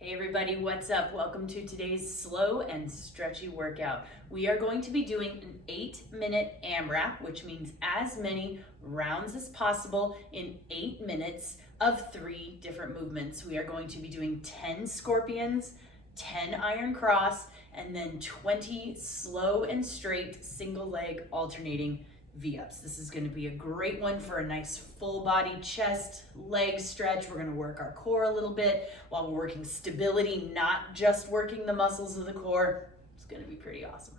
Hey everybody, what's up? Welcome to today's slow and stretchy workout. We are going to be doing an 8-minute AMRAP, which means as many rounds as possible in 8 minutes of 3 different movements. We are going to be doing 10 scorpions, 10 iron cross, and then 20 slow and straight single leg alternating V-ups. This is going to be a great one for a nice full body chest, leg stretch. We're going to work our core a little bit while we're working stability, not just working the muscles of the core. It's going to be pretty awesome.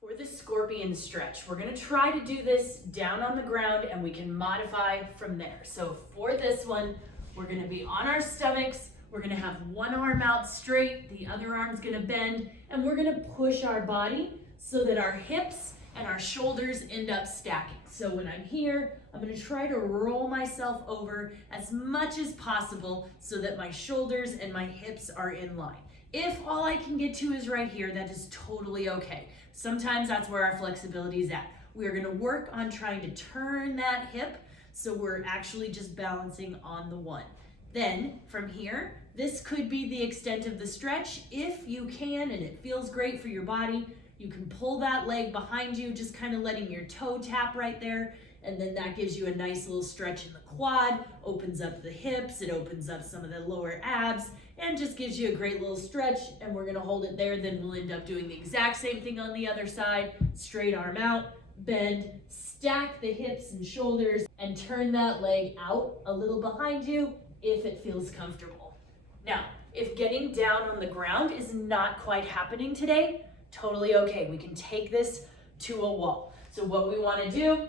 For the scorpion stretch, we're going to try to do this down on the ground and we can modify from there. So for this one, we're going to be on our stomachs. We're gonna have one arm out straight, the other arm's gonna bend, and we're gonna push our body so that our hips and our shoulders end up stacking. So when I'm here, I'm gonna try to roll myself over as much as possible so that my shoulders and my hips are in line. If all I can get to is right here, that is totally okay. Sometimes that's where our flexibility is at. We are gonna work on trying to turn that hip so we're actually just balancing on the one. Then from here, this could be the extent of the stretch. If you can, and it feels great for your body, you can pull that leg behind you, just kind of letting your toe tap right there. And then that gives you a nice little stretch in the quad, opens up the hips, it opens up some of the lower abs, and just gives you a great little stretch. And we're gonna hold it there. Then we'll end up doing the exact same thing on the other side. Straight arm out, bend, stack the hips and shoulders, and turn that leg out a little behind you if it feels comfortable. Now, if getting down on the ground is not quite happening today, totally okay. We can take this to a wall. So what we want to do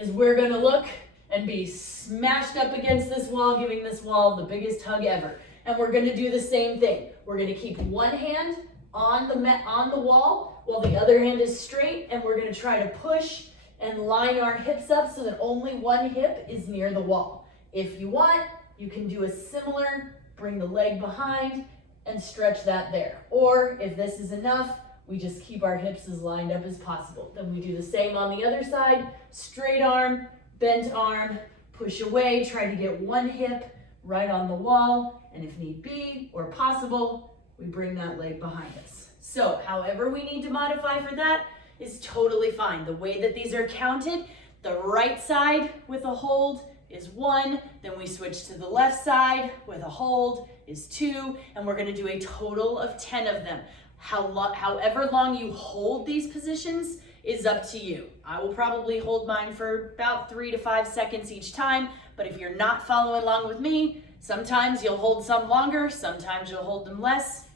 is we're going to look and be smashed up against this wall, giving this wall the biggest hug ever. And we're going to do the same thing. We're going to keep one hand on the wall while the other hand is straight, and we're going to try to push and line our hips up so that only one hip is near the wall. If you want, you can do a similar, bring the leg behind and stretch that there. Or if this is enough, we just keep our hips as lined up as possible. Then we do the same on the other side, straight arm, bent arm, push away, try to get one hip right on the wall, and if need be or possible, we bring that leg behind us. So however we need to modify for that is totally fine. The way that these are counted, the right side with a hold is 1, then we switch to the left side with a hold is 2, and we're gonna do a total of 10 of them. However long you hold these positions is up to you. I will probably hold mine for about 3 to 5 seconds each time, but if you're not following along with me, sometimes you'll hold some longer, sometimes you'll hold them less.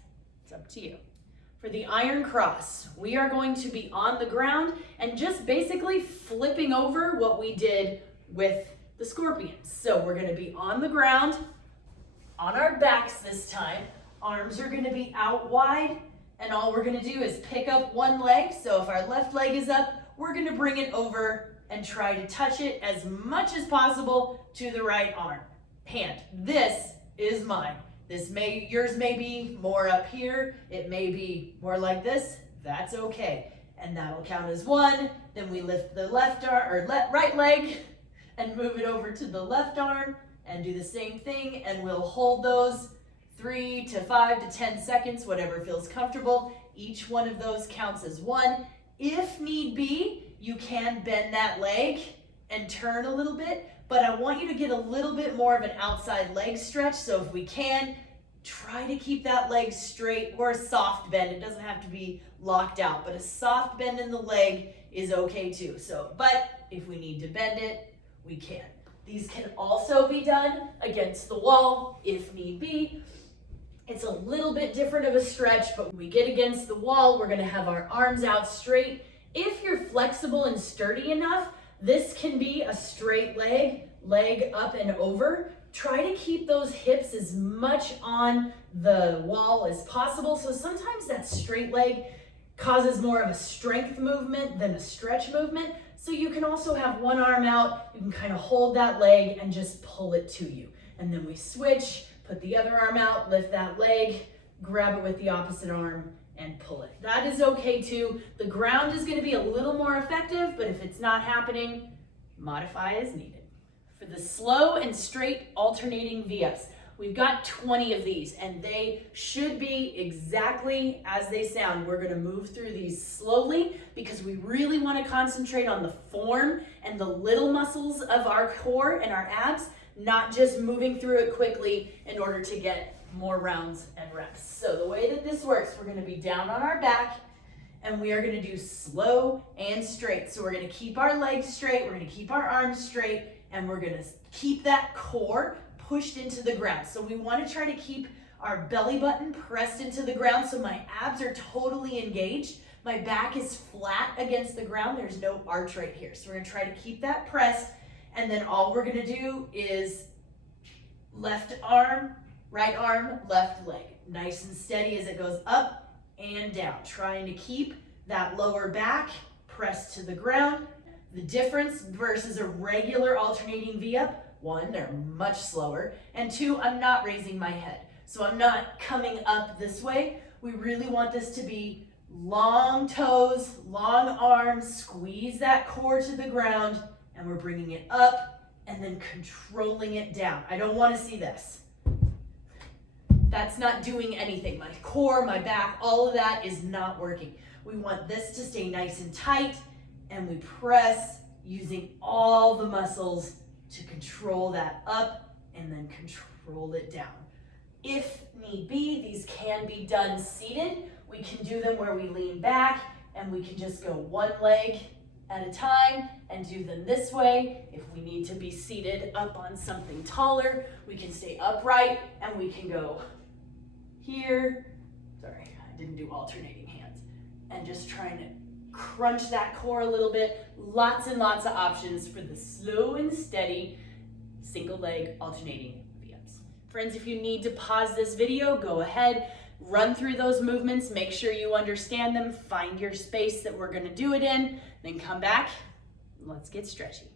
It's up to you. For the iron cross, we are going to be on the ground and just basically flipping over what we did with the scorpions. So we're going to be on the ground, on our backs this time. Arms are going to be out wide, and all we're going to do is pick up one leg. So if our left leg is up, we're going to bring it over and try to touch it as much as possible to the right hand. This is mine. Yours may be more up here. It may be more like this. That's okay. And that'll count as 1. Then we lift the right leg and move it over to the left arm and do the same thing, and we'll hold those 3 to 5 to 10 seconds, whatever feels comfortable. Each one of those counts as 1. If need be, you can bend that leg and turn a little bit, but I want you to get a little bit more of an outside leg stretch, so if we can, try to keep that leg straight, or a soft bend. It doesn't have to be locked out, but a soft bend in the leg is okay too. But if we need to bend it, we can. These can also be done against the wall if need be. It's a little bit different of a stretch, but when we get against the wall, we're gonna have our arms out straight. If you're flexible and sturdy enough, this can be a straight leg up and over. Try to keep those hips as much on the wall as possible. So sometimes that straight leg causes more of a strength movement than a stretch movement. So you can also have one arm out, you can kind of hold that leg and just pull it to you. And then we switch, put the other arm out, lift that leg, grab it with the opposite arm, and pull it. That is okay too. The ground is going to be a little more effective, but if it's not happening, modify as needed. For the slow and straight alternating V-ups, we've got 20 of these, and they should be exactly as they sound. We're going to move through these slowly because we really want to concentrate on the form and the little muscles of our core and our abs, not just moving through it quickly in order to get more rounds and reps. So the way that this works, we're going to be down on our back, and we are going to do slow and straight. So we're going to keep our legs straight, we're going to keep our arms straight, and we're going to keep that core pushed into the ground. So we want to try to keep our belly button pressed into the ground so my abs are totally engaged. My back is flat against the ground. There's no arch right here. So we're going to try to keep that pressed, and then all we're going to do is left arm, right arm, left leg. Nice and steady as it goes up and down. Trying to keep that lower back pressed to the ground. The difference versus a regular alternating V-up, one, they're much slower, and two, I'm not raising my head. So I'm not coming up this way. We really want this to be long toes, long arms, squeeze that core to the ground, and we're bringing it up and then controlling it down. I don't want to see this. That's not doing anything. My core, my back, all of that is not working. We want this to stay nice and tight, and we press using all the muscles to control that up and then control it down. If need be, these can be done seated. We can do them where we lean back and we can just go one leg at a time and do them this way. If we need to be seated up on something taller, we can stay upright and we can go here. Sorry, I didn't do alternating hands. And just trying to crunch that core a little bit. Lots and lots of options for the slow and steady single leg alternating V-ups. Friends, if you need to pause this video, go ahead, run through those movements, make sure you understand them, find your space that we're gonna do it in, then come back, let's get stretchy.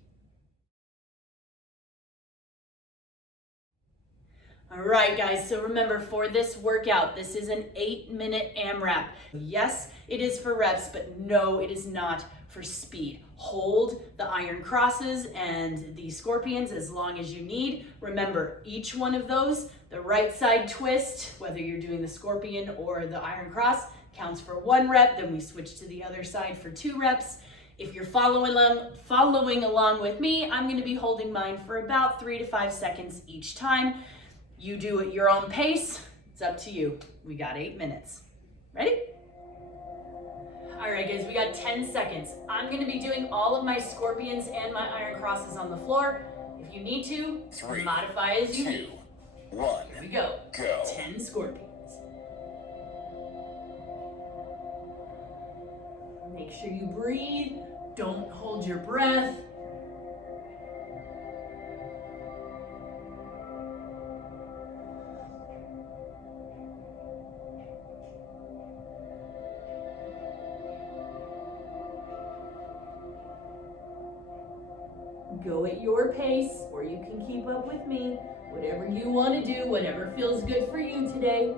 All right, guys, so remember for this workout, this is an 8-minute AMRAP. Yes, it is for reps, but no, it is not for speed. Hold the iron crosses and the scorpions as long as you need. Remember, each one of those, the right side twist, whether you're doing the scorpion or the iron cross, counts for 1 rep, then we switch to the other side for 2 reps. If you're following along with me, I'm gonna be holding mine for about 3 to 5 seconds each time. You do it your own pace, it's up to you. We got 8 minutes. Ready? All right, guys, we got 10 seconds. I'm gonna be doing all of my scorpions and my iron crosses on the floor. If you need to, 3, modify as you 2, need. 1, Here we go. go. 10 scorpions. Make sure you breathe. Don't hold your breath. Go at your pace, or you can keep up with me. Whatever you want to do, whatever feels good for you today.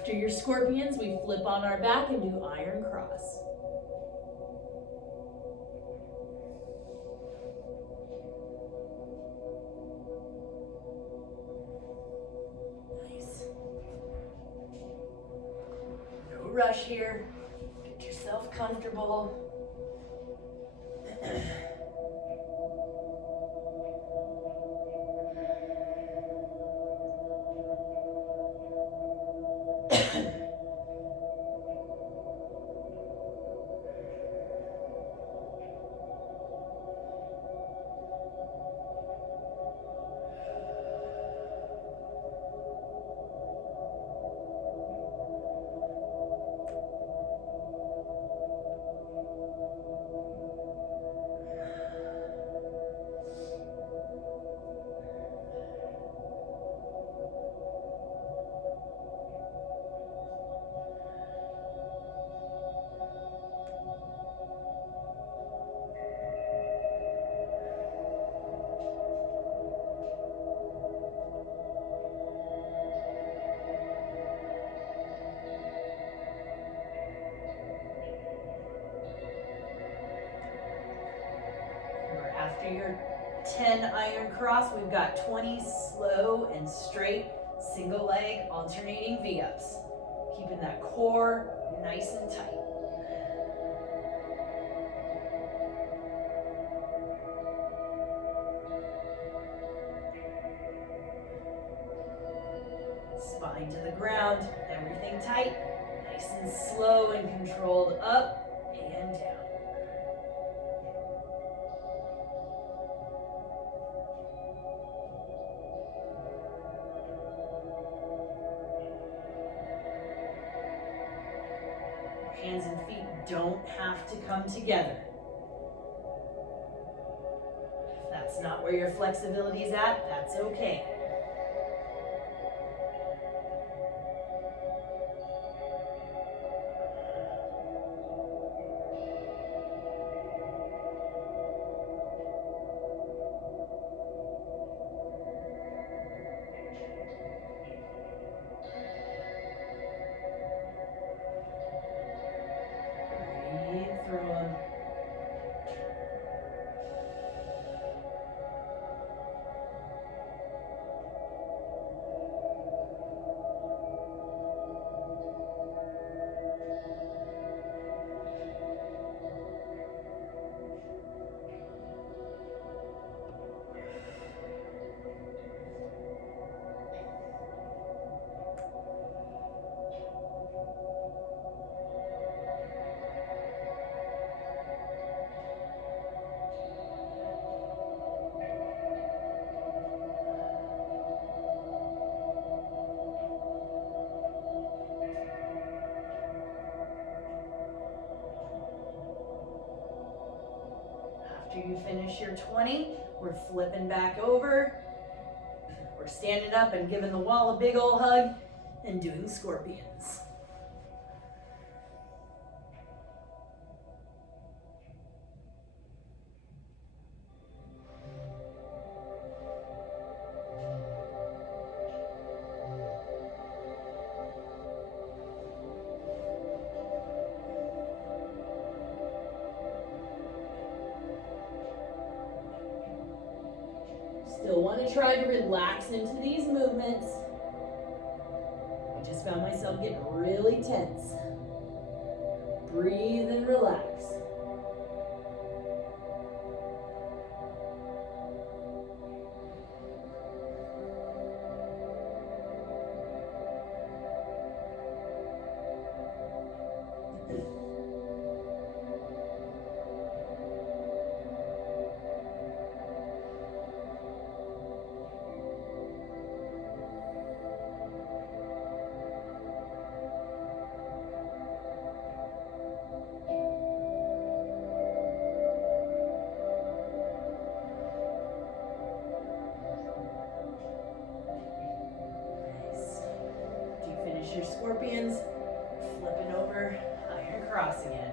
After your scorpions, we flip on our back and do iron cross. Nice. No rush here. Get yourself comfortable. After your 10 iron cross, we've got 20 slow and straight single leg alternating V-ups. Keeping that core nice and tight. Spine to the ground, everything tight, nice and slow and controlled up and down. Hands and feet don't have to come together. If that's not where your flexibility is at, that's okay. Breathe through them. After you finish your 20, we're flipping back over. We're standing up and giving the wall a big old hug and doing scorpions. Still want to try to relax into these movements. I just found myself getting really tense. Breathe and relax. Your scorpions, flipping over, iron cross again.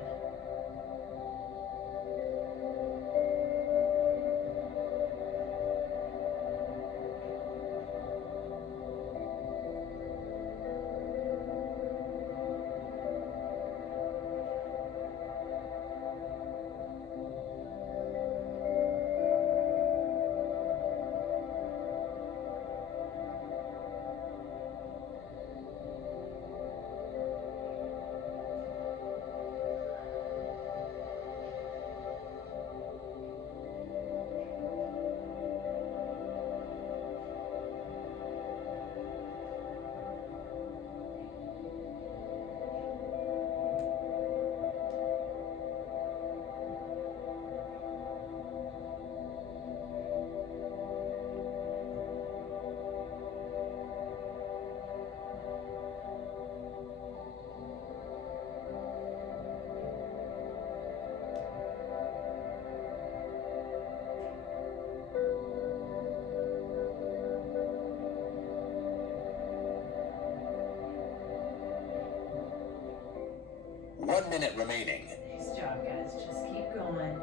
One minute remaining. Nice job, guys. Just keep going.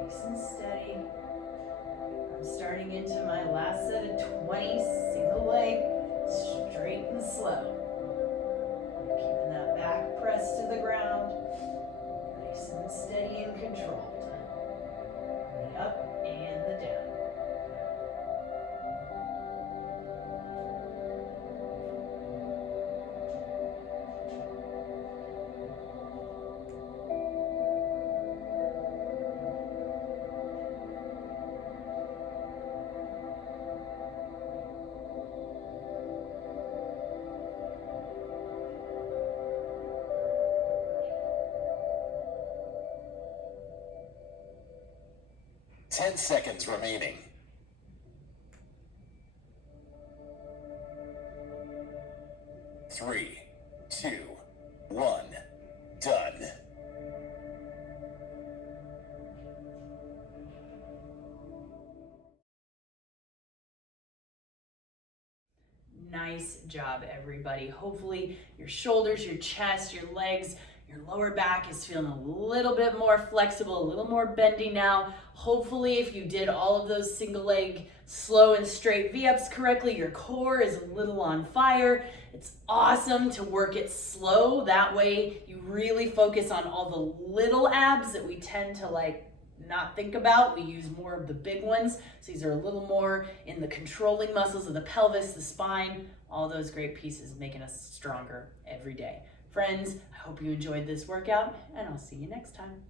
Nice and steady. I'm starting into my last set of 20, single leg, straight and slow. Keeping that back pressed to the ground. Nice and steady and controlled. Up 10 seconds remaining. 3, 2, 1, done. Nice job, everybody. Hopefully your shoulders, your chest, your legs, your lower back is feeling a little bit more flexible, a little more bendy now. Hopefully if you did all of those single leg slow and straight V-ups correctly, your core is a little on fire. It's awesome to work it slow. That way you really focus on all the little abs that we tend to not think about. We use more of the big ones. So these are a little more in the controlling muscles of the pelvis, the spine, all those great pieces making us stronger every day. Friends, I hope you enjoyed this workout, and I'll see you next time.